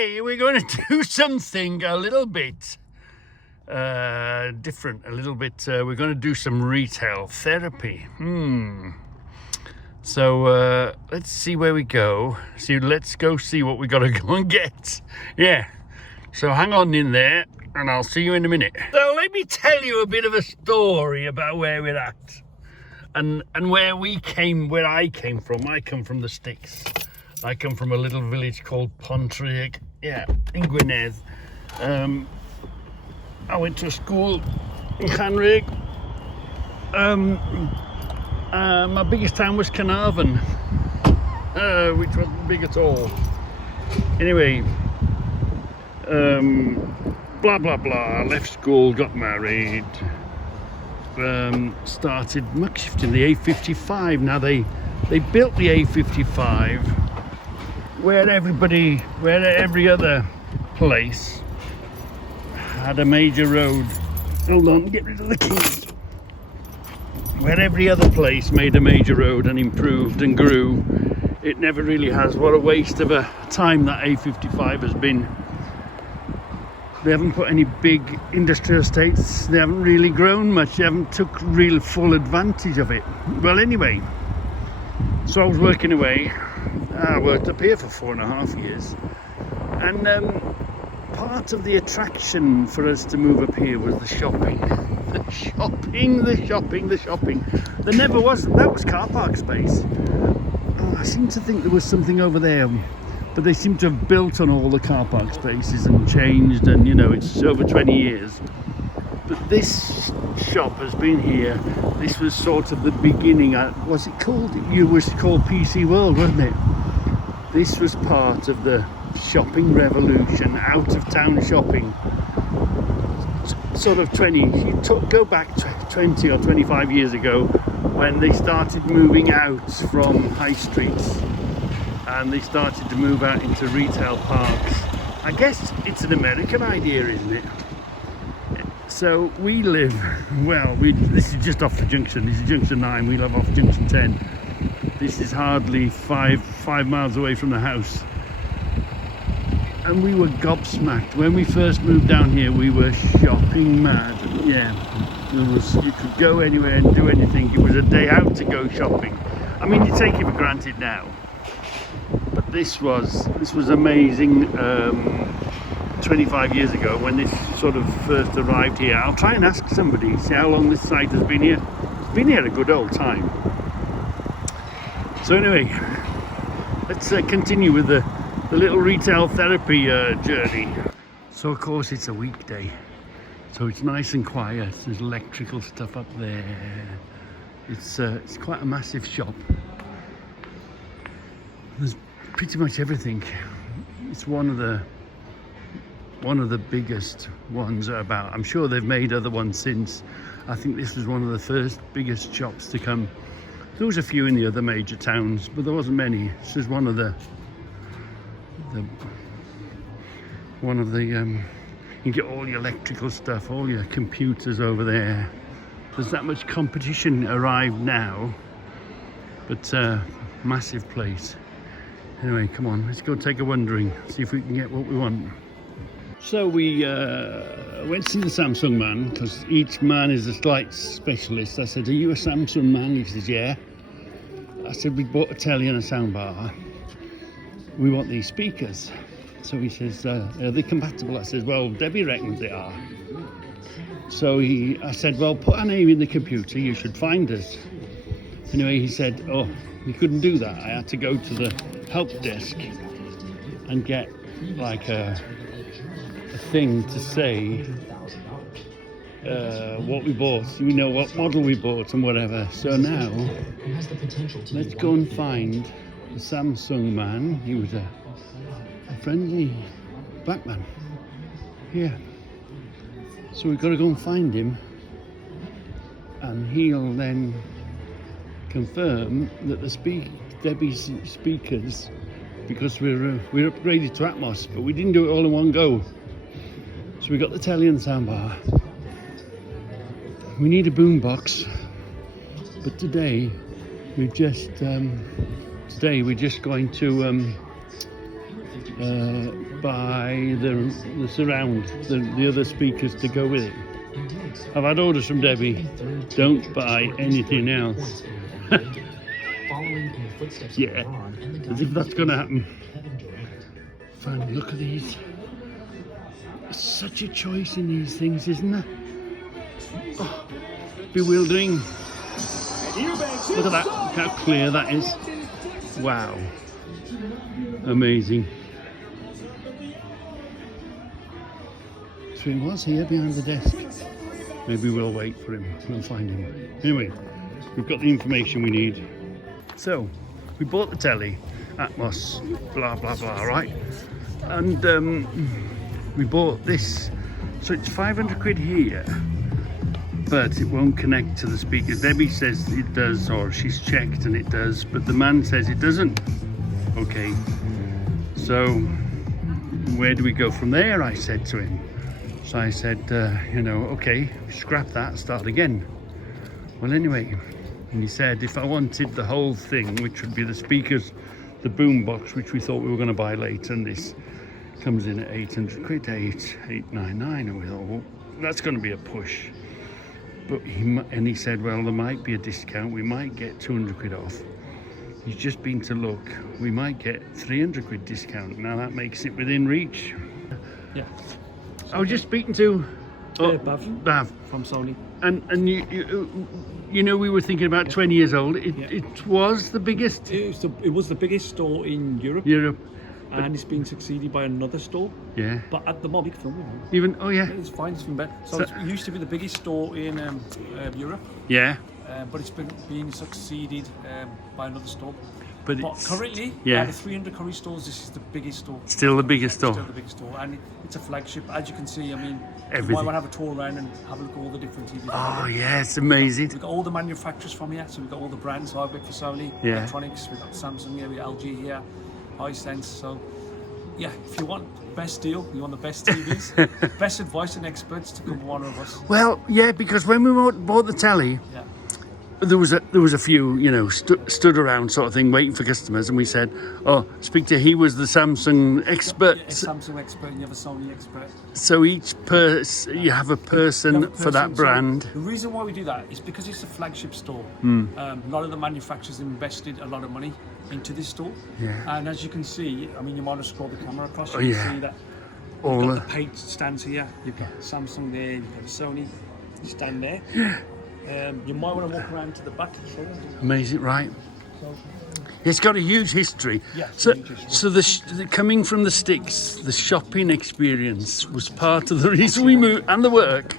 today we're going to do something a little bit different, a little bit. We're going to do some retail therapy. So let's see where we go. Let's go see what we got to go and get. Yeah. So hang on in there, and I'll see you in a minute. So let me tell you a bit of a story about where we're at, and where I came from. I come from the sticks. I come from a little village called Pontriac, in Gwynedd. I went to a school in Llanrug. My biggest town was Carnarvon, which wasn't big at all. Anyway, blah blah blah. Left school, got married, started muck shifting the A55. Now they built the A55 where every other place had a major road. Hold on, get rid of the keys. Where every other place made a major road and improved and grew, it never really has. What a waste of a time that A55 has been. They haven't put any big industrial estates. They haven't really grown much. They haven't took real full advantage of it. Well, anyway, so I was working away. I worked up here for 4.5 years, and part of the attraction for us to move up here was the shopping. The shopping. There never was. That was car park space. I seem to think there was something over there, but they seem to have built on all the car park spaces and changed, and it's over 20 years. But this shop has been here. This was sort of the beginning. Was it called? It was called PC World, wasn't it? This was part of the shopping revolution, out of town shopping. Sort of go back 20 or 25 years ago, when they started moving out from high streets and they started to move out into retail parks. I guess it's an American idea, isn't it? So we live, this is just off the junction. This is junction 9, we live off junction 10. This is hardly five miles away from the house. And we were gobsmacked. When we first moved down here, we were shopping mad. Yeah, you could go anywhere and do anything. It was a day out to go shopping. I mean, you take it for granted now, but this was amazing. 25 years ago, when this sort of first arrived here. I'll try and ask somebody, see how long this site has been here. It's been here a good old time. So anyway, let's continue with the little retail therapy journey. So of course it's a weekday, so it's nice and quiet. There's electrical stuff up there. It's quite a massive shop. There's pretty much everything. It's one of the biggest ones about. I'm sure they've made other ones since. I think this was one of the first biggest shops to come. There was a few in the other major towns, but there wasn't many. This is one of the you get all your electrical stuff, all your computers over there. There's that much competition arrived now, but massive place. Anyway, come on, let's go take a wandering, see if we can get what we want. So we went to see the Samsung man, because each man is a slight specialist. I said, "Are you a Samsung man?" He says, "Yeah." I said, "We bought a telly and a soundbar. We want these speakers." So he says, "Are they compatible?" I said, "Well, Debbie reckons they are." So I said, "Well, put our name in the computer, you should find us." Anyway, he said, "Oh, he couldn't do that. I had to go to the help desk and get like a thing to say what we bought, what model we bought and whatever." So now let's go and find the Samsung man. He was a friendly black man. Yeah. So we've got to go and find him, and he'll then confirm that Debbie's speakers, because we're upgraded to Atmos, but we didn't do it all in one go. So we got the telly and the soundbar. We need a boombox, but today we're just going to buy the surround, the other speakers to go with it. I've had orders from Debbie. Don't buy anything else. Yeah, as if that's going to happen. Finally, look at these. There's such a choice in these things, isn't there? Oh, bewildering. Look at that, look how clear that is. Wow. Amazing. So he was here behind the desk. Maybe we'll wait for him. We'll find him. Anyway, we've got the information we need. So, we bought the telly, Atmos, blah, blah, blah, right? And we bought this. So it's 500 quid here, but it won't connect to the speakers. Debbie says it does, or she's checked and it does, but the man says it doesn't. Okay, so where do we go from there? I said to him. So I said, you know, okay, scrap that, start again. Well, anyway, and he said if I wanted the whole thing, which would be the speakers, the boom box, which we thought we were going to buy later, and this comes in at 800 quid, 899, and we thought, well, that's going to be a push. But he said, well, there might be a discount, we might get 200 quid off. He's just been to look, we might get 300 quid discount. Now that makes it within reach. Yeah. I was just speaking to Bav from Sony. And you know, we were thinking about 20 years old. It was the biggest. It was the biggest store in Europe. And it's been succeeded by another store. Yeah. But at the moment, film even oh yeah. It's fine. It's been better. So it used to be the biggest store in Europe. Yeah. But it's been being succeeded by another store. But currently, yeah, out of 300 curry stores, this is the biggest store. Still the biggest store. Still the biggest store, and it's a flagship. As you can see, I mean, everything. you might want to have a tour around and have a look at all the different TVs. Oh yeah, it's amazing. We've got all the manufacturers from here, so we've got all the brands. So I've got for Sony, Electronics. We've got Samsung here, we've got LG here, Hisense. So yeah, if you want best deal, you want the best TVs, best advice and experts to come to one of us. Well, yeah, because when we bought the telly. Yeah. There was a few, you know, stood around sort of thing, waiting for customers, and we said, "Oh, speak to." He was the Samsung expert. Yeah, Samsung expert, and you have a Sony expert. So each you have a person for that brand. So the reason why we do that is because it's a flagship store. A lot of the manufacturers invested a lot of money into this store, and as you can see, I mean, you might have scrolled the camera across. You can see that you've got the paint stands here. You've got Samsung there. You've got a Sony stand there. You might want to walk around to the back. Amazing, right? It's got a huge history. Yeah, so the coming from the sticks, the shopping experience was part of the reason we moved, and the work.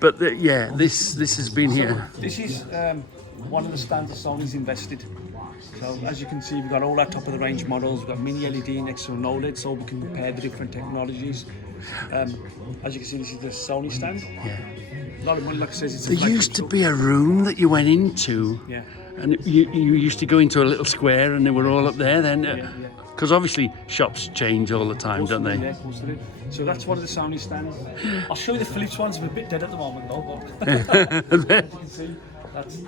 But this has been here. This is one of the stands that Sony's invested. So as you can see, we've got all our top of the range models. We've got mini LED next to an OLED, so we can compare the different technologies. As you can see, this is the Sony stand. Yeah. A lot of money, like I said, it's there used to be a room that you went into, and you used to go into a little square, and they were all up there then. Because obviously shops change all the time, don't they? Yeah, of course they do. So that's one of the Sony stands. I'll show you the Philips ones. I'm a bit dead at the moment though, but as you can see,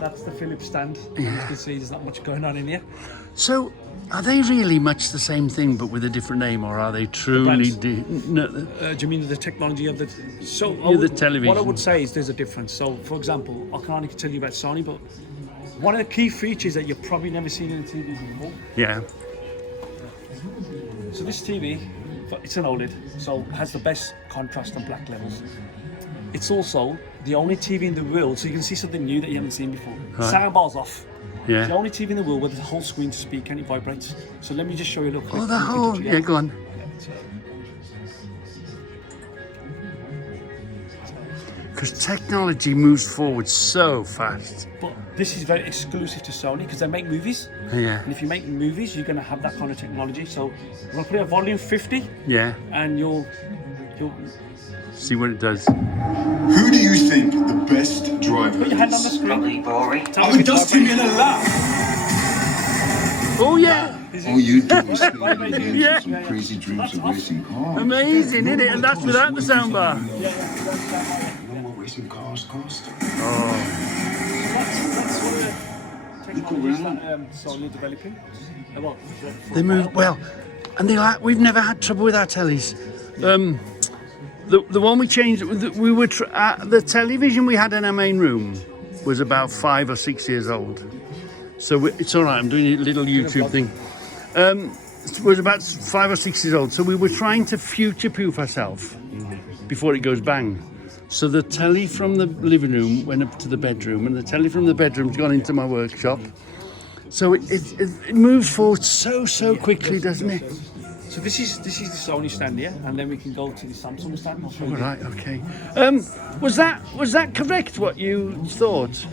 that's the Philips stand. As you can see, there's not much going on in here. So, are they really much the same thing but with a different name, or are they truly do you mean the technology of the... So, the television? What I would say is there's a difference. So, for example, I can only tell you about Sony, but one of the key features that you've probably never seen in a TV before. Yeah. So this TV, it's an OLED, so it has the best contrast and black levels. It's also the only TV in the world, so you can see something new that you haven't seen before. Right. Soundbar's off. Yeah. It's the only TV in the world with the whole screen to speak and it vibrates. So let me just show you. Look. Oh, the whole. Yeah, go on. Because technology moves forward so fast. But this is very exclusive to Sony because they make movies. Yeah. And if you make movies, you're going to have that kind of technology. So I'm going to put it at volume 50. Yeah. And you'll see what it does. Who do you think the best driver Put your hand on the is? screen. Oh, it does give me a laugh. Oh yeah. All you do is think some crazy dreams of racing cars. Amazing, isn't it? And that's without the soundbar. You know what racing cars cost? Oh. That's one of the technologies that Sony are developing. They move well. and they're like, we've never had trouble with our tellies. The one we changed, we were the television we had in our main room was about 5 or 6 years old. So it's all right. I'm doing a little YouTube thing. It was about 5 or 6 years old. So we were trying to future-proof ourselves before it goes bang. So the telly from the living room went up to the bedroom, and the telly from the bedroom's gone into my workshop. So it moves forward so quickly, doesn't it? So this is the Sony stand here, and then we can go to the Samsung stand. All right, okay. Was that correct? What you thought?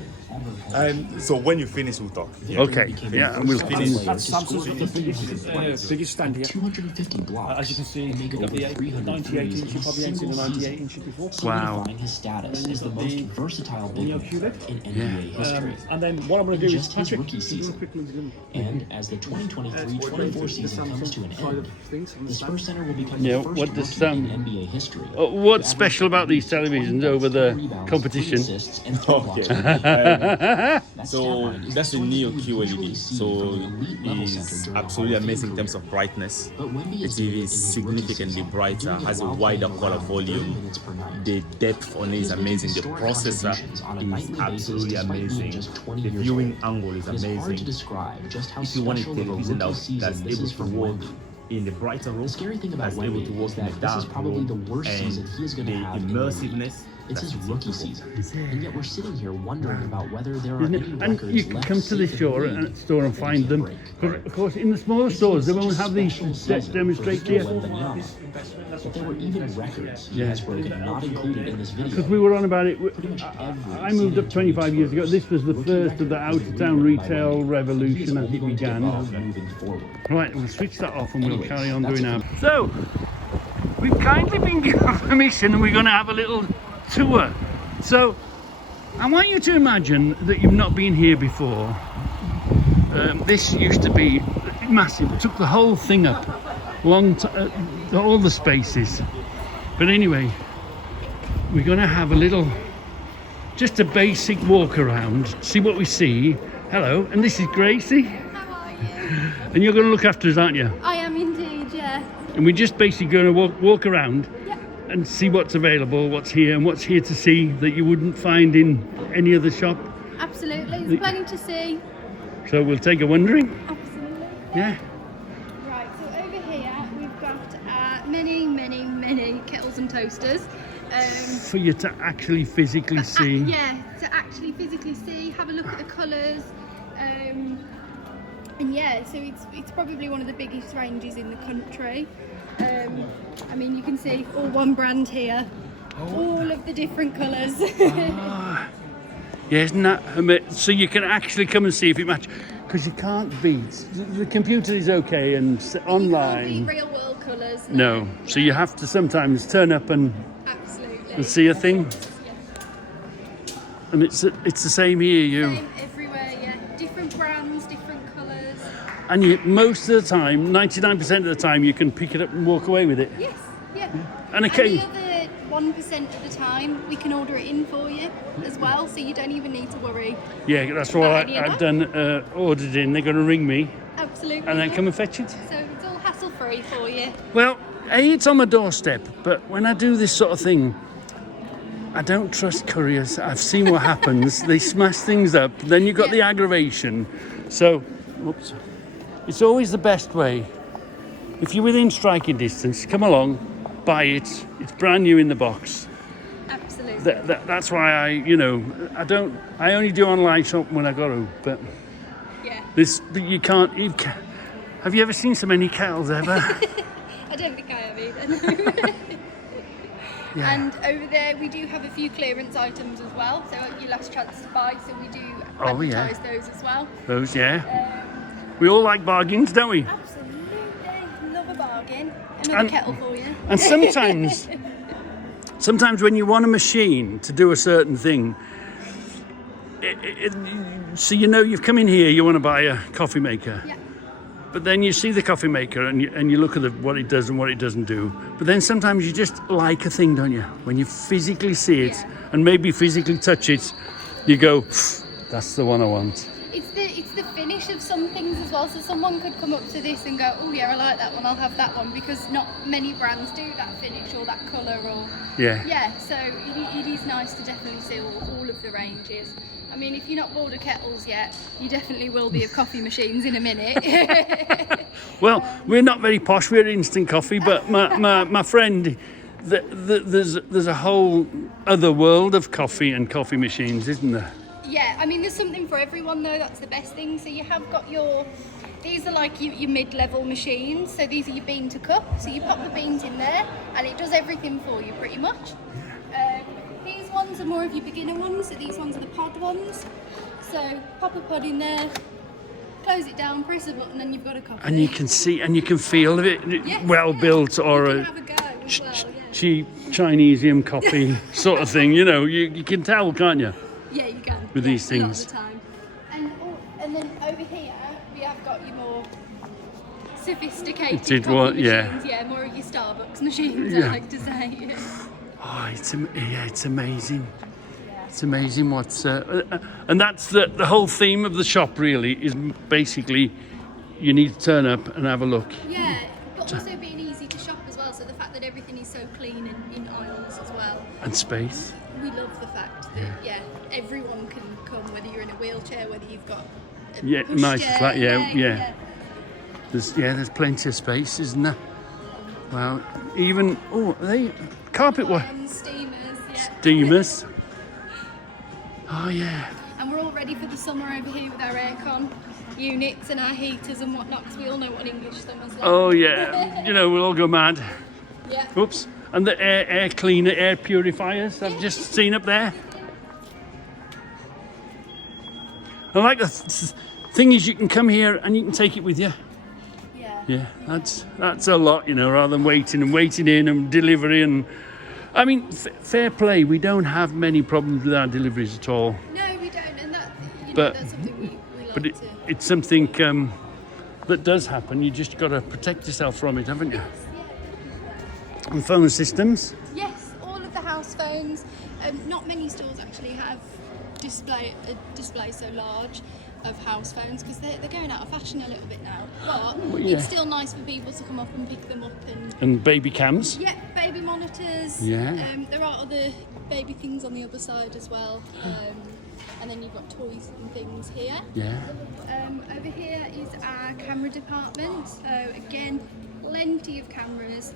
So when you finish, we'll talk. Yeah. Okay, yeah, and we'll finish. That's Samsung's the biggest stand here. 250 blocks. As you can see, and make we've got the over 300 98 inch. You probably ain't seen the 98 inch before. Wow. Solidifying his status as the most versatile big man QLED. in NBA history. And then what I'm going to do is Just his rookie season. And as the 2023-24 season comes to an end, the Spurs Center will become the first what rookie does in NBA history. What's special about these televisions over the competition? So that's the Neo QLED. So it's absolutely amazing in terms of brightness. The TV is significantly brighter, has a wider color volume. The depth on it is amazing. The processor is absolutely amazing. The viewing angle is amazing. If you want a television that's able to work in the brighter room, the scary thing about Wemby is that this is probably the worst season he is going to have. The immersiveness. It's his rookie season, and yet we're sitting here wondering about whether there are any And records you can left come to this safe in store the and league and that find he them. can't break. Because of course, in the smaller stores, they won't have these demonstrate here. But there were even records he has broken not included in this video. Because we were on about it. I moved up 25 years ago. This was the first of the out-of-town retail revolution as it began. Moving forward. Right, we'll switch that off and we'll carry on doing our. So, we've kindly been given permission and we're going to have a little tour. So, I want you to imagine that you've not been here before. This used to be massive. It took the whole thing up, all the spaces. But anyway, we're going to have a little, just a basic walk around, see what we see. Hello, and this is Gracie. How are you? And you're going to look after us, aren't you? I am indeed, yeah. And we're just basically going to walk around Yeah. and see what's available, what's here, and what's here to see that you wouldn't find in any other shop. Absolutely. There's plenty to see. So we'll take a wandering. Absolutely. Yeah. Right, so over here we've got many kettles and toasters. For you to actually physically see. Yeah, to actually physically see, have a look at the colours. And yeah, so it's probably one of the biggest ranges in the country. I mean, you can see all one brand here. All of the different colours. Yeah, isn't that amazing? So you can actually come and see if it matches. Because you can't beat. The computer is okay and online. You can't beat real world colours. No. So you have to sometimes turn up and Absolutely. see a thing. And it's the same here, Same everywhere, yeah. Different brands, different colours. And you, most of the time, 99% of the time, you can pick it up and walk away with it. Yes, yeah. And the okay. other 1% of the time, we can order it in for you as well, so you don't even need to worry. Yeah, that's what Any of I've that? done. Ordered in. They're going to ring me Absolutely. and then yeah. come and fetch it. So it's all hassle-free for you. Well, it's on my doorstep, but when I do this sort of thing, I don't trust couriers. I've seen what happens. They smash things up, then you've got the aggravation. So, whoops. It's always the best way. If you're within striking distance, come along, buy it. It's brand new in the box. Absolutely. That's why I only do online shopping when I got to, but Yeah. you can't. Have you ever seen so many kettles ever? I don't think I have either. Yeah. And over there, we do have a few clearance items as well. So your last chance to buy. So we do Oh, yeah. advertise those as well. Those, yeah. We all like bargains, don't we? Absolutely. Love a bargain. Another And- kettle for you. And sometimes when you want a machine to do a certain thing, so you've come in here, you want to buy a coffee maker. Yeah. But then you see the coffee maker and you look at what it does and what it doesn't do. But then sometimes you just like a thing, don't you? When you physically see it and maybe physically touch it, you go, that's the one I want. It's the finish finish of some things as well. So someone could come up to this and go, oh yeah, I like that one, I'll have that one, because not many brands do that finish or that colour or... Yeah, so it is nice to definitely see all of the ranges. I mean, if you're not bored of kettles yet, you definitely will be of coffee machines in a minute. Well, we're not very posh, we're instant coffee, but my friend, there's a whole other world of coffee and coffee machines, isn't there? Yeah, I mean, there's something for everyone though, that's the best thing. So you have got these are like your mid-level machines. So these are your bean to cup. So you pop the beans in there and it does everything for you pretty much. These ones are more of your beginner ones. So these ones are the pod ones. So pop a pod in there, close it down, press a button, and you've got a coffee. And you can see and you can feel it, yes, well built, or you can a have a go as well, yeah. cheap Chinesium coffee sort of thing. You know, you can tell, can't you? Yeah, you can. With these things. A lot of the time. And then over here we have got your more sophisticated coffee machines. Yeah, more of your Starbucks machines, I like to say. Oh, it's amazing. It's amazing what's and that's the whole theme of the shop. Really, is basically you need to turn up and have a look. Yeah, but also being easy to shop as well. So the fact that everything is so clean and in aisles as well. And space. We love the fact that everyone can come, whether you're in a wheelchair, whether you've got a nice pushchair, flat. Yeah. There's plenty of space, isn't there? Well, even they carpet work. Steamers, Steamers. Oh yeah. And we're all ready for the summer over here with our aircon units and our heaters and whatnot, because we all know what an English summer's like. Oh yeah. You know, we'll all go mad. Yeah. Oops. And the air cleaner, air purifiers I've just seen up there. I like the thing is you can come here and you can take it with you. Yeah, that's a lot, you know, rather than waiting in and delivery. And I mean, fair play, we don't have many problems with our deliveries at all. No, we don't, and that's something we like but to... it's something that does happen. You just got to protect yourself from it, haven't you? And phone systems. Yes, all of the house phones. Not many stores actually have a display so large of house phones, because they're going out of fashion a little bit now. But it's still nice for people to come up and pick them up and baby cams. Yeah, baby monitors. Yeah. There are other baby things on the other side as well. And then you've got toys and things here. Yeah. Over here is our camera department. So again, plenty of cameras.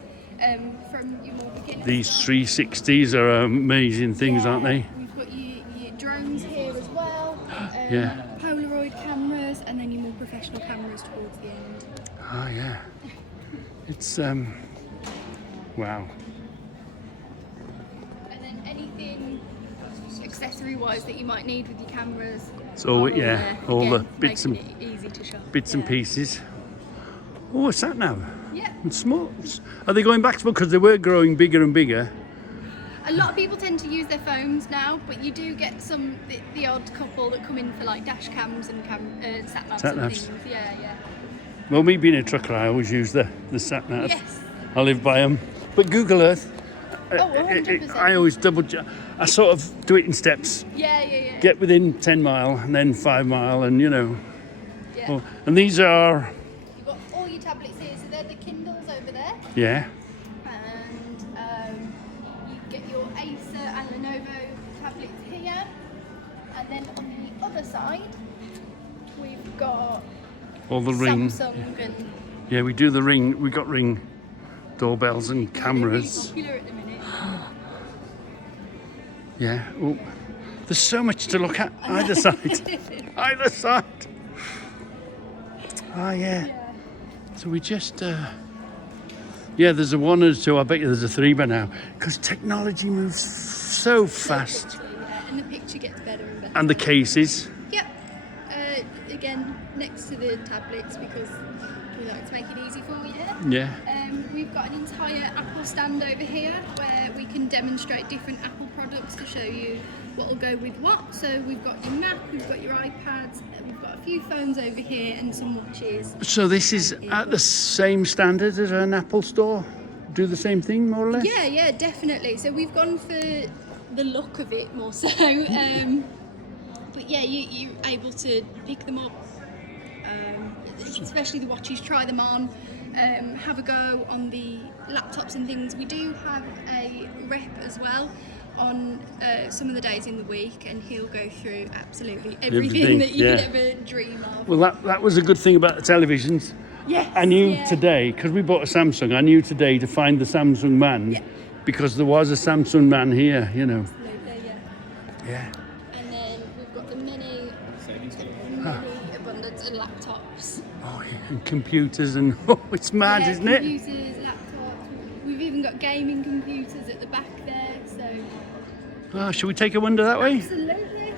From your more beginners. These 360s are amazing things, aren't they? We've got your drones here as well. Yeah. Polaroid cameras, and then your more professional cameras towards the end. Oh yeah. It's wow. And then anything accessory-wise that you might need with your cameras. So all the bits and easy to shop. Bits and pieces. Oh, what's that now? Yeah. It's small. Are they going back to because they were growing bigger and bigger? A lot of people tend to use their phones now, but you do get the odd couple that come in for like dash cams and sat navs and things. Yeah. Well, me being a trucker, I always use the sat nav. Yes. I live by them. But Google Earth, 100%. I always I sort of do it in steps. Yeah. Get within 10 mile and then 5 mile, and you know. Yeah. Oh, and these are. You've got all your tablets here, so they're the Kindles over there. Yeah. And you get your Acer and Lenovo tablets here. And then on the other side, we've got all the Ring. Samsung and... Yeah, we do the Ring. We got Ring doorbells and cameras. They're really popular at the minute. Yeah. Oh, there's so much to look at either side. Either side. Oh yeah. So we just. There's a 1 or 2. I bet you there's a 3 by now, because technology moves so fast. Yeah, and the picture gets better and better. And the cases. Yep. Again, next to the tablets, because we like to make it easy for you. Yeah. We've got an entire Apple stand over here where we can demonstrate different Apple products to show you what will go with what. So we've got your Mac, we've got your iPads, we've got a few phones over here and some watches. So this is at the same standard as an Apple store? Do the same thing, more or less? Yeah, definitely. So we've gone for the look of it more so. But yeah, you're able to pick them up especially the watches. Try them on, have a go on the laptops and things. We do have a rep as well on some of the days in the week, and he'll go through absolutely everything that you could ever dream of. Well, that was a good thing about the televisions. Yes, I knew today, because we bought a Samsung, I knew today to find the Samsung man, because there was a Samsung man here, you know. Absolutely, Yeah. And then we've got the many abundance of laptops. Oh, yeah. And computers and, oh, it's mad, isn't it? Computers, laptops. We've even got gaming computers at the back there, so... Oh, shall we take a wander that way? Absolutely.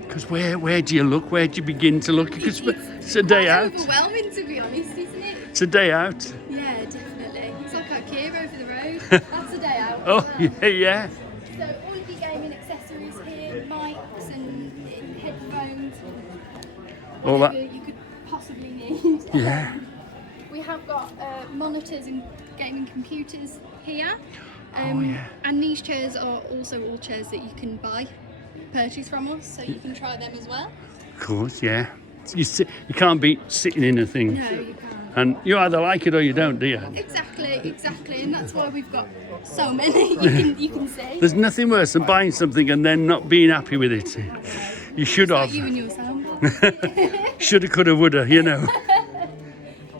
Because where do you look? Where do you begin to look? Because it's a day out. Overwhelming, to be honest, isn't it? It's a day out. Yeah, definitely. It's like IKEA over the road. That's a day out. Oh, yeah. So all of your gaming accessories here, mics and headphones, All whatever that. you could possibly need. Yeah. We have got monitors and gaming computers here. Yeah. And these chairs are also all chairs that you can purchase from us, so you can try them as well. Of course, yeah. You can't beat sitting in a thing. No, you can't. And you either like it or you don't, do you? Exactly, and that's why we've got so many. You can see. There's nothing worse than buying something and then not being happy with it. You should Like have. you and your sound. Shoulda, coulda, woulda, you know.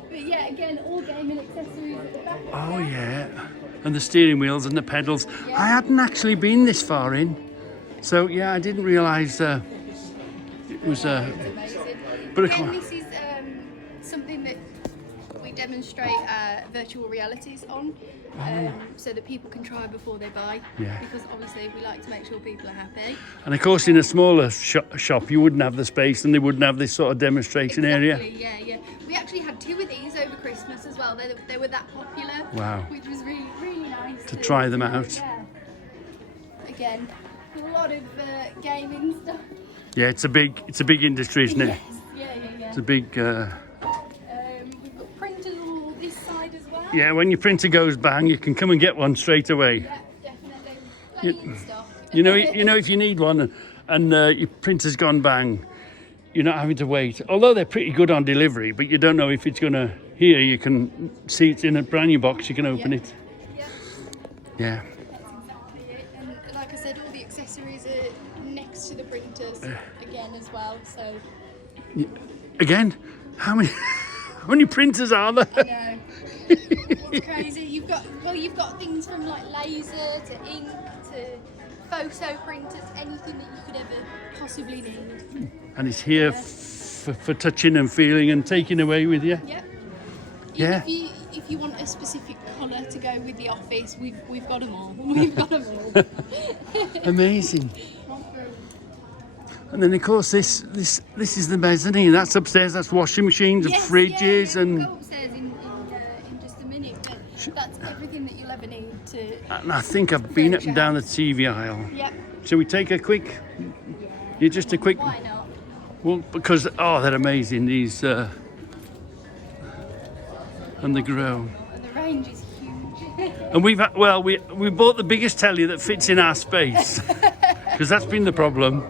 But yeah, again, all gaming accessories at the back. Oh, yeah. And the steering wheels and the pedals. I hadn't actually been this far in. So, yeah, I didn't realise it was... Amazing. But Again, this is something that we demonstrate virtual realities on, so that people can try before they buy. Yeah. Because obviously we like to make sure people are happy. And, of course, in a smaller shop, you wouldn't have the space and they wouldn't have this sort of demonstration area. Yeah. We actually had 2 of these over Christmas as well. They were that popular. Wow. Which was really, really nice. To try them out. Yeah. Again, a lot of gaming stuff. Yeah, it's a big industry, isn't it? Yes. Yeah. It's a big... We've got printers on this side as well. Yeah, when your printer goes bang, you can come and get one straight away. Yeah, definitely. Plenty of stuff. You know, if you need one and your printer's gone bang, you're not having to wait. Although they're pretty good on delivery, but you don't know if it's going to... Here, you can see it's in a brand new box, you can open it. Yeah. That's exactly it. And like I said, all the accessories are next to the printers again as well. So Again, how many printers are there? I know. It's crazy. You've got things from like laser to ink to photo printers, anything that you could ever possibly need. And it's here for touching and feeling and taking away with you. Yep. Yeah. If you want a specific colour to go with the office, we've got them all. We've got them all. Amazing. And then of course this is the mezzanine. That's upstairs. That's washing machines and fridges and. We'll go upstairs in just a minute. But that's everything that you'll ever need to. And I think I've been up and down the TV aisle. Yep. Shall we take a quick? Yeah, just a quick. Why not? Well, because they're amazing. These and the grow. And the range is huge. And we bought the biggest telly that fits in our space because that's been the problem.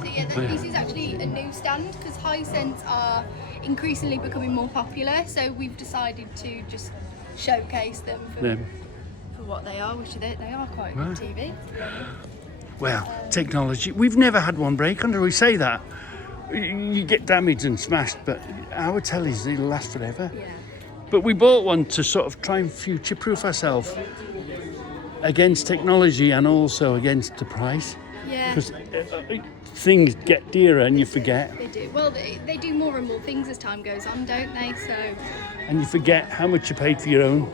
So yeah, this is actually a new stand because Hisense are increasingly becoming more popular. So we've decided to just showcase them for what they are, which they are quite a good TV. Well, technology. We've never had one break. Under we say that. You get damaged and smashed, but our tellies, they'll last forever. Yeah. But we bought one to sort of try and future-proof ourselves against technology and also against the price. Yeah. Because things get dearer and you forget. They do. Well, they do more and more things as time goes on, don't they? So. And you forget how much you paid for your own.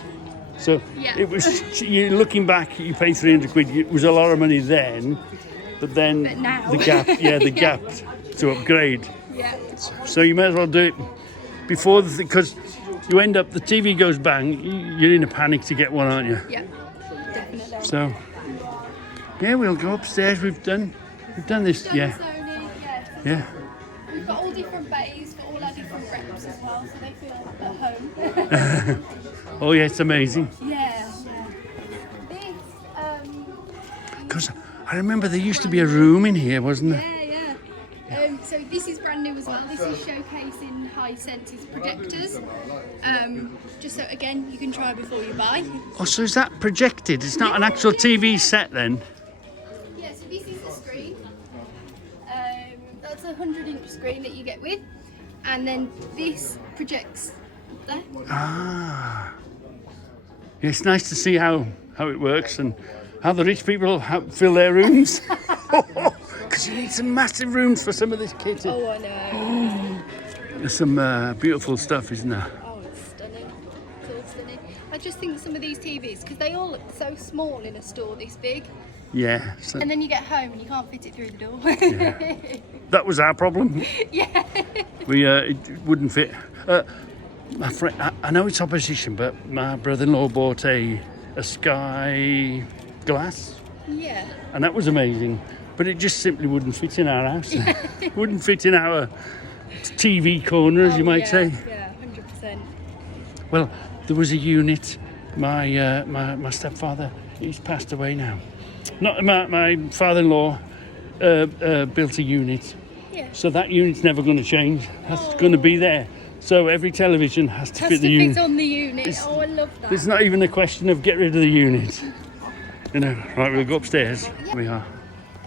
So it was. You looking back, you paid 300 quid. It was a lot of money then, but now. the gap. Yeah, the gap to upgrade. Yeah. So you may as well do it before because you end up the TV goes bang. You're in a panic to get one, aren't you? Yeah. Definitely. So yeah, we'll go upstairs. We've done this. Done Yeah. Sony, Yeah. We've got all different bays for all our different reps as well, so they feel at home. Oh yeah, it's amazing. Yeah. This, Because I remember there used to be a room in here, wasn't there? yeah. So so this is brand new as well. This is showcasing high senses projectors. Just so again, you can try before you buy. Oh, so is that projected? It's not an actual TV set then? Yeah, so this is the screen. That's a 100-inch screen that you get with, and then this projects there. Ah. Yeah, it's nice to see how it works and how the rich people fill their rooms. Because you need some massive rooms for some of this kit. Oh, I know. There's some beautiful stuff, isn't there? Oh, it's stunning. It's all stunning. I just think some of these TVs, because they all look so small in a store this big, Yeah. So and then you get home and you can't fit it through the door. that was our problem. Yeah. It wouldn't fit. My friend, I know it's opposition, but my brother-in-law bought a Sky Glass, Yeah. and that was amazing. But it just simply wouldn't fit in our house. It wouldn't fit in our TV corner, as you might say. Yeah, 100%. Well, there was a unit. My stepfather, he's passed away now. Not my father-in-law built a unit. Yeah. So that unit's never going to change. That's going to be there. So every television has to fit the unit. on the unit. Oh, I love that. It's not even a question of get rid of the unit. You know, right, we'll go upstairs. Yeah. We are.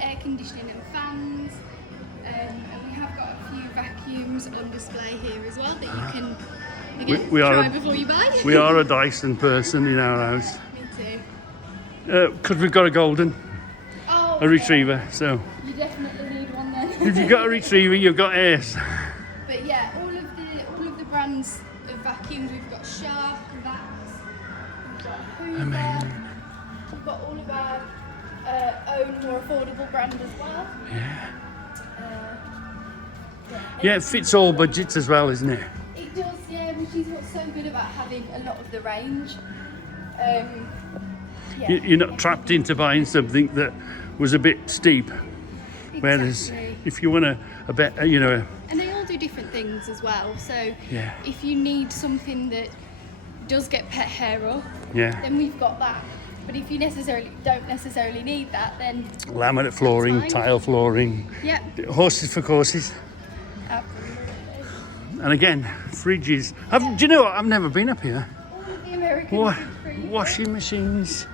Air conditioning and fans, and we have got a few vacuums on display here as well that you can again, We are try a- before you buy. We are a Dyson person in our house. Me too. Because we've got a golden, Oh, a retriever. So you definitely need one then. if you've got a retriever, you've got airs. But yeah, all of the brands of vacuums. We've got Shark, Vax, we've got Hoover. We've got all of our own more affordable brand as well. Yeah. Yeah, Yeah, it fits all budgets as well, isn't it? it does, yeah, which is what's so good about having a lot of the range. Yeah. You're not trapped into buying something that was a bit steep. Whereas Exactly. if you want a bit, And they all do different things as well. So Yeah. if you need something that does get pet hair up, yeah, then we've got that. But if you don't necessarily need that, then laminate flooring, fine. tile flooring, yeah, horses for courses. absolutely. And again, fridges. Do you know what? I've never been up here. All of the American Wa- fridge freezers. washing machines,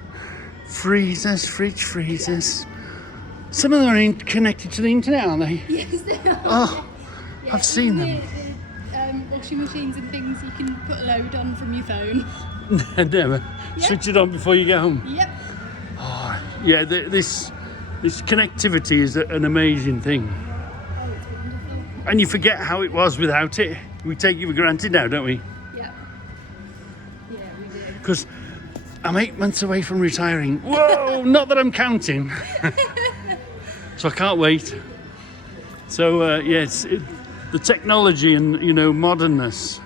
freezers, fridge freezers. Some of them are connected to the internet, aren't they? Yes, they are. Oh, Yeah, I've seen even them. The washing machines and things you can put a load on from your phone. Never. Yeah. Switch it on before you get home. Yep. Yeah, this connectivity is an amazing thing. Oh, it's wonderful. And you forget how it was without it. We take it for granted now, don't we? Yep. Yeah, we do. Because I'm 8 months away from retiring. Whoa, not that I'm counting. So I can't wait. So the technology and modernness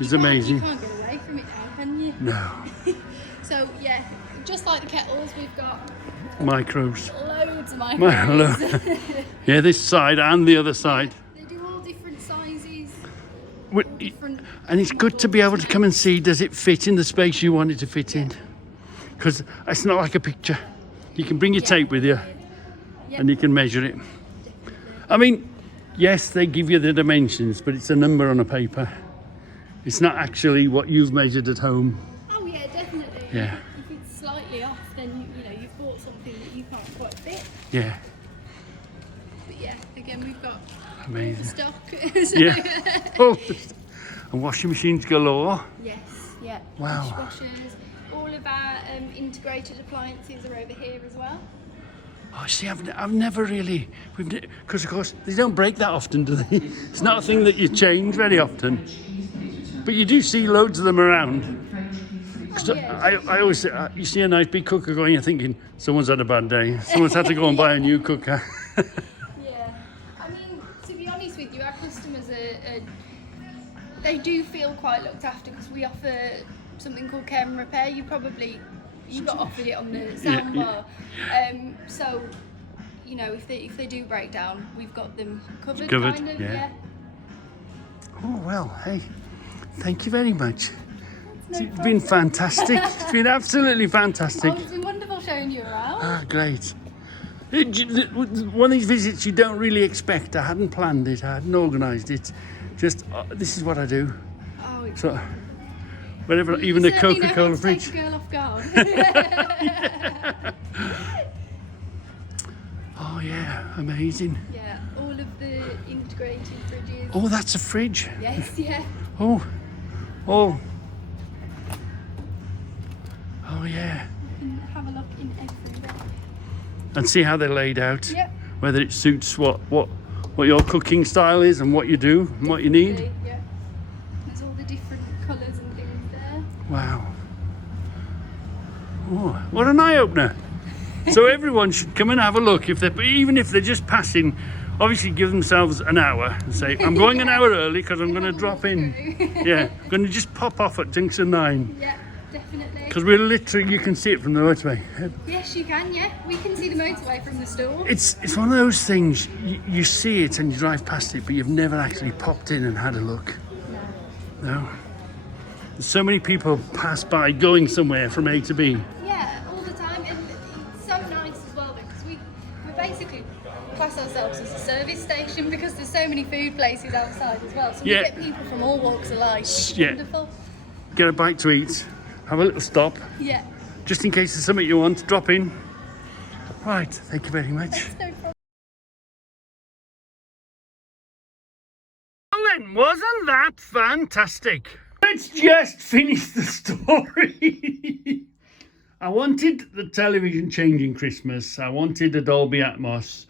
is amazing. You can't get away from it now, can you? No, So yeah, just like the kettles, we've got micros. loads of microwaves. Yeah, this side and the other side. They do all different sizes, We- different. And it's good to be able to come and see, does it fit in the space you want it to fit in? Because it's not like a picture. You can bring your tape with you Yeah. and you can measure it. I mean, yes, they give you the dimensions, but it's a number on a paper. It's not actually what you've measured at home. Oh yeah, definitely. Yeah. If it's slightly off, then you've bought something that you can't quite fit. Yeah, But yeah, again, we've got amazing. stock. So, Yeah. Oh, and washing machines galore. Yes. Yeah. Wow. Dishwashers. All of our integrated appliances are over here as well. Oh, see, I've never really, because of course they don't break that often, do they? It's not a thing that you change very often, but you do see loads of them around. 'Cause I always say, you see a nice big cooker going, you're thinking someone's had a bad day. Someone's had to go and buy a new cooker. Yeah. I mean, to be honest with you, our customers they do feel quite looked after because we offer something called care and repair. You got offered it on the sound bar. So, if they do break down, we've got them covered. Kind of, yeah. Oh well, hey, thank you very much. No It's been fantastic. It's been absolutely fantastic. Oh, it's been wonderful showing you around. Ah, great. One of these visits you don't really expect. I hadn't planned it. I hadn't organised it. Just this is what I do. Oh, it's So whenever, even a certainly know how Coca-Cola to take fridge. a girl off guard. Oh yeah, amazing. Yeah, all of the integrated fridges. Oh, that's a fridge. Yes, yeah. Oh, oh, oh yeah. You can have a look in every way. And see how they're laid out. Yep. Whether it suits what your cooking style is and what you do and what you need. Yeah. There's all the different colours and things there. Wow. Oh, what an eye opener. So everyone should come and have a look, even if they're just passing. Obviously give themselves an hour and say, I'm going an hour early because I'm going to drop in. Yeah, I'm going to just pop off at Junction 9. Yeah, definitely. Because we're literally, you can see it from the motorway. Yes, you can, yeah. We can see the motorway from the store. It's one of those things, you see it and you drive past it, but you've never actually popped in and had a look. No. So many people pass by going somewhere from A to B. Yeah, all the time. And it's so nice as well because we basically class ourselves as a service station because there's so many food places outside as well. So we Yeah. get people from all walks of life. It's Yeah. wonderful. Get a bite to eat, have a little stop, Yeah. just in case there's something you want, drop in. Right, thank you very much. No problem. Well then, wasn't that fantastic? Let's just finish the story. I wanted the television changing Christmas. I wanted a Dolby Atmos.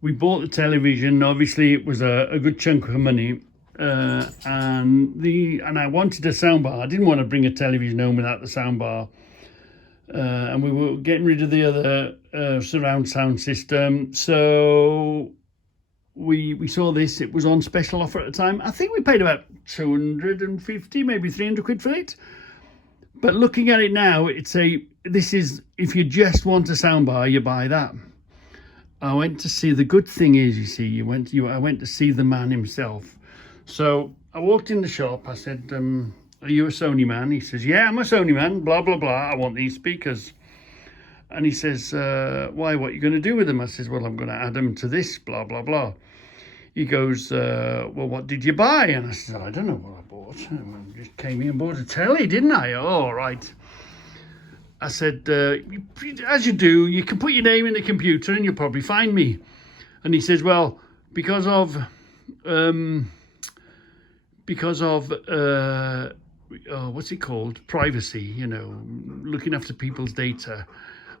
We bought the television. Obviously, it was a good chunk of money. And I wanted a soundbar. I didn't want to bring a television home without the soundbar. And we were getting rid of the other surround sound system. So we saw this. It was on special offer at the time. I think we paid about 250, maybe 300 quid for it. But looking at it now, this is, if you just want a soundbar, you buy that. I went to see, the good thing is, you see, I went to see the man himself. So I walked in the shop. I said, are you a Sony man? He says, yeah, I'm a Sony man, blah, blah, blah. I want these speakers. And he says, why, what are you going to do with them? I says, well, I'm going to add them to this, blah, blah, blah. He goes, well, what did you buy? And I said, I don't know what I bought. I just came here and bought a telly, didn't I? Oh, right. I said, as you do, you can put your name in the computer and you'll probably find me. And he says, well, because of what's it called? Privacy, you know, looking after people's data.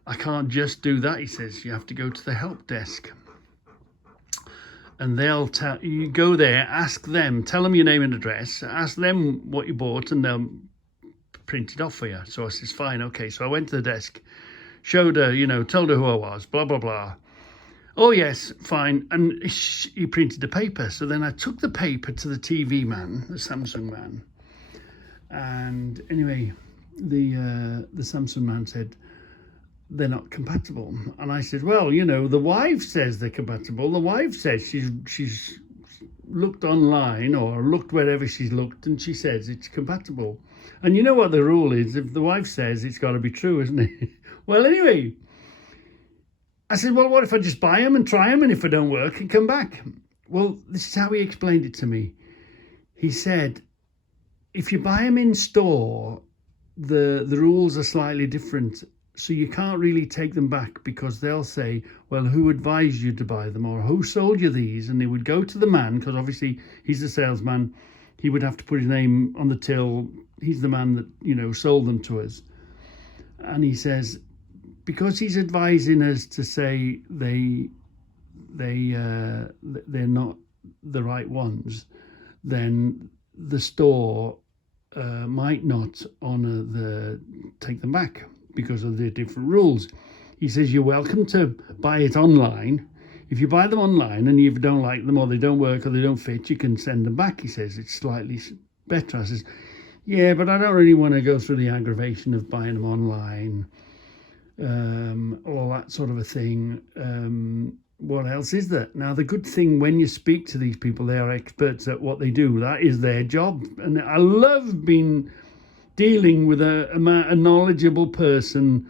I can't just do that, he says. You have to go to the help desk. And they'll tell you, go there, ask them, tell them your name and address, ask them what you bought, and they'll print it off for you. So I says, fine, okay. So I went to the desk, showed her, you know, told her who I was, blah, blah, blah. Oh, yes, fine. And he printed the paper. So then I took the paper to the TV man, the Samsung man. And anyway, the Samsung man said, they're not compatible. And I said, well, you know, the wife says they're compatible. The wife says she's looked online or looked wherever she's looked and she says it's compatible. And you know what the rule is? If the wife says, it's got to be true, isn't it? Well, anyway, I said, well, what if I just buy them and try them, and if they don't work, and come back? Well, this is how he explained it to me. He said, if you buy them in store, the rules are slightly different. So you can't really take them back because they'll say, well, who advised you to buy them, or who sold you these? And they would go to the man, because obviously he's the salesman. He would have to put his name on the till. He's the man that, you know, sold them to us. And he says, because he's advising us to say they're not the right ones, then the store might not take them back because of the different rules. He says, you're welcome to buy it online. If you buy them online and you don't like them, or they don't work, or they don't fit, you can send them back. He says, it's slightly better. I says, yeah, but I don't really want to go through the aggravation of buying them online, all that sort of a thing. What else is there? Now, the good thing, when you speak to these people, they are experts at what they do. That is their job. And I love dealing with a knowledgeable person.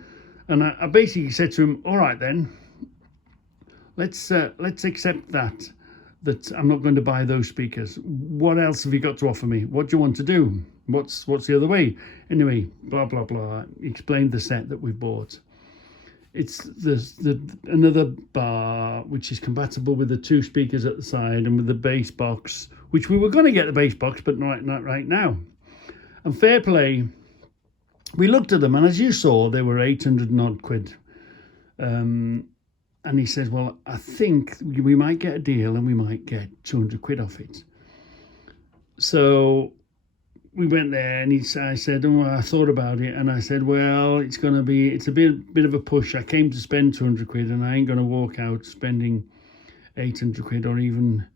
And I basically said to him, all right then, let's accept that I'm not going to buy those speakers. What else have you got to offer me? What do you want to do? What's the other way? Anyway, blah blah blah. He explained the set that we bought. It's another bar which is compatible with the 2 speakers at the side and with the bass box, which we were going to get the bass box, but not right now. And fair play, we looked at them, and as you saw, they were 800 and odd quid. And he says, well, I think we might get a deal and we might get 200 quid off it. So we went there, and I said, oh, I thought about it, and I said, well, it's a bit of a push. I came to spend 200 quid, and I ain't going to walk out spending 800 quid or even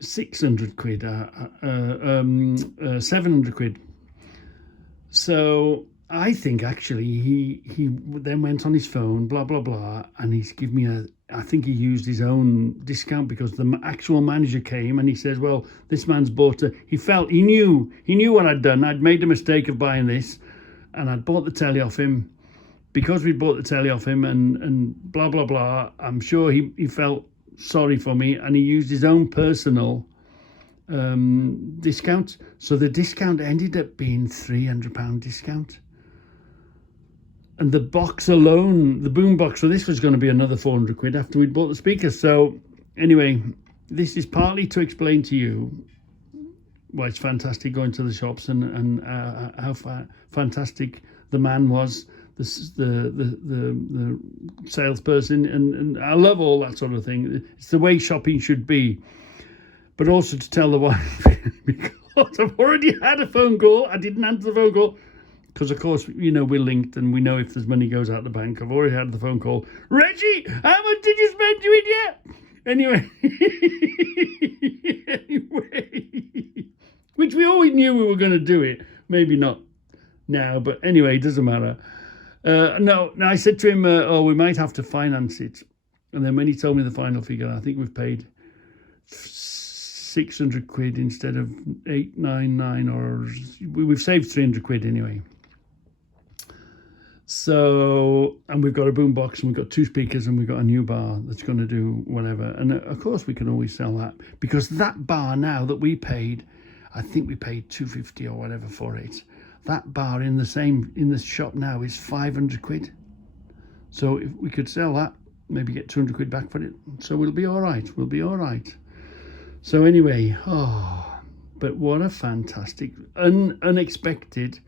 600 quid, 700 quid. So I think actually he then went on his phone, blah blah blah, and he's given me I think he used his own discount, because the actual manager came and he says, well, this man's bought he knew what I'd done. I'd made the mistake of buying this, and I'd bought the telly off him. Because we bought the telly off him and blah blah blah, I'm sure he felt sorry for me, and he used his own personal discount. So the discount ended up being £300 discount. And the box alone, the boom box, so this was going to be another 400 quid after we'd bought the speakers. So anyway, this is partly to explain to you why it's fantastic going to the shops and how fantastic the man was, the salesperson, and I love all that sort of thing. It's the way shopping should be. But also to tell the wife, because I've already had a phone call. I didn't answer the phone call, because of course, we're linked and we know if there's money goes out the bank. I've already had the phone call. Reggie, how much did you spend, you idiot? Anyway, which we always knew we were going to do it. Maybe not now, but anyway, it doesn't matter. No, I said to him, we might have to finance it. And then when he told me the final figure, I think we've paid 600 quid instead of 899, or we've saved 300 quid anyway. So, and we've got a boom box, and we've got 2 speakers, and we've got a new bar that's going to do whatever. And of course we can always sell that, because that bar now that we paid, I think we paid 250 or whatever for it. That bar in the shop now is 500 quid. So if we could sell that, maybe get 200 quid back for it. So we'll be all right. So anyway, but what a fantastic, unexpected,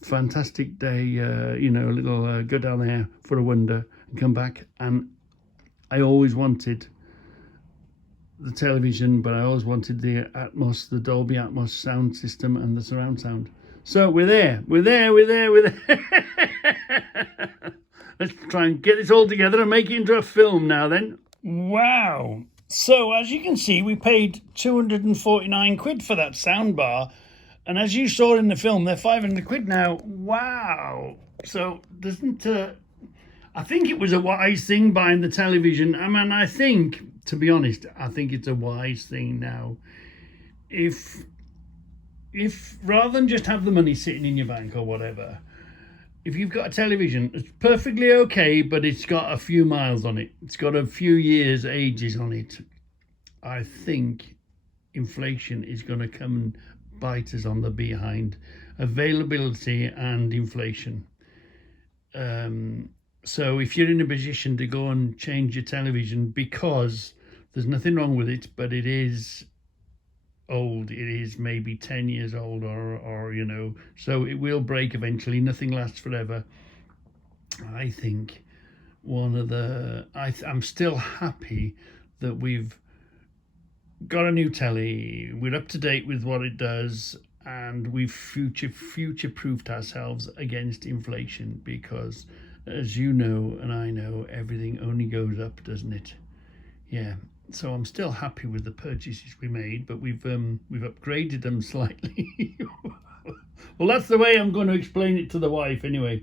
fantastic day. A little go down there for a wonder and come back. And I always wanted the television, but I always wanted the Atmos, the Dolby Atmos sound system and the surround sound. So we're there. Let's try and get this all together and make it into a film now then. Wow. So as you can see, we paid 249 quid for that sound bar. And as you saw in the film, they're 500 quid now. Wow. So I think it was a wise thing buying the television. I mean, I think, to be honest, I think it's a wise thing now. If rather than just have the money sitting in your bank or whatever, if you've got a television, it's perfectly okay, but it's got a few miles on it. It's got a few years, ages on it. I think inflation is going to come and bite us on the behind. Availability and inflation. So if you're in a position to go and change your television, because there's nothing wrong with it, but it is old, it is maybe 10 years old, or so it will break eventually. Nothing lasts forever. I think I'm still happy that we've got a new telly, we're up to date with what it does, and we've future-proofed ourselves against inflation, because as you know and I know, everything only goes up, doesn't it? Yeah. So I'm still happy with the purchases we made, but we've upgraded them slightly. Well, that's the way I'm going to explain it to the wife anyway.